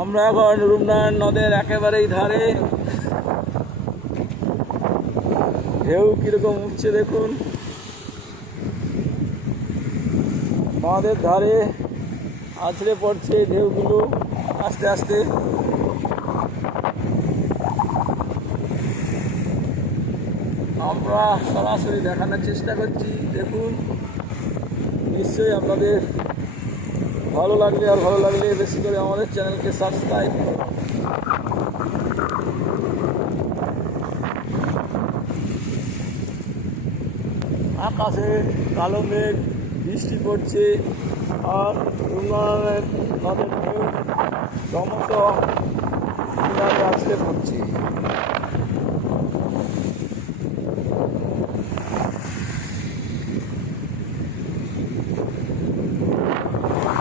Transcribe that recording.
আমরা এখন রূপনারায়ণ নদের একেবারেই ধারে। ঢেউ কিরকম উঠছে দেখুন, নদের ধারে আছড়ে পড়ছে ঢেউগুলো আস্তে আস্তে। আমরা সরাসরি দেখানোর চেষ্টা করছি, দেখুন। নিশ্চয়ই আপনাদের ভালো লাগলে বেশি করে আমাদের চ্যানেলকে সাবস্ক্রাইব। আকাশে কালো মেঘ, বৃষ্টি পড়ছে আর রূপনারায়ণ নদের ঢেউ ক্রমশ কিনারে আসতে পড়ছে।